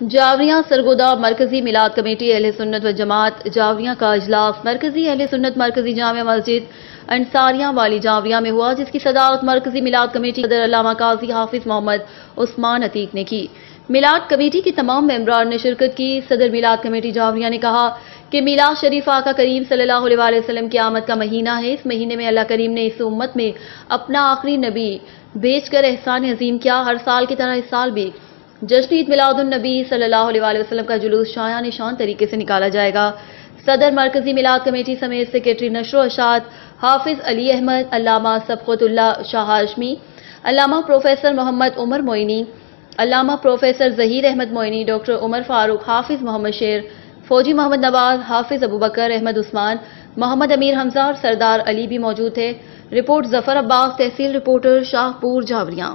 جاوریاں سرگودا مرکزی میلاد کمیٹی اہل سنت و جماعت جاوریاں کا اجلاس مرکزی اہل سنت مرکزی جامع مسجد انصاریہ والی جاوریاں میں ہوا، جس کی صدارت مرکزی میلاد کمیٹی صدر علامہ قاضی حافظ محمد عثمان عتیق نے کی۔ میلاد کمیٹی کی تمام ممبران نے شرکت کی۔ صدر میلاد کمیٹی جاوریاں نے کہا کہ میلاد شریف آقا کریم صلی اللہ علیہ وسلم کی آمد کا مہینہ ہے۔ اس مہینے میں اللہ کریم نے اس امت میں اپنا آخری نبی بھیج کر احسان عظیم کیا۔ ہر سال کی طرح اس سال بھی جشن عید میلاد النبی صلی اللہ علیہ وسلم کا جلوس شایان شان طریقے سے نکالا جائے گا۔ صدر مرکزی میلاد کمیٹی سمیت سیکریٹری نشر و اشاعت حافظ علی احمد، علامہ سبقت اللہ شاہ ہاشمی، علامہ پروفیسر محمد عمر معینی، علامہ پروفیسر ظہیر احمد معینی، ڈاکٹر عمر فاروق، حافظ محمد شیر، فوجی محمد نواز، حافظ ابوبکر احمد عثمان، محمد امیر حمزہ اور سردار علی بھی موجود تھے۔ رپورٹ ظفر عباس، تحصیل رپورٹر، شاہ پور، جاوریاں۔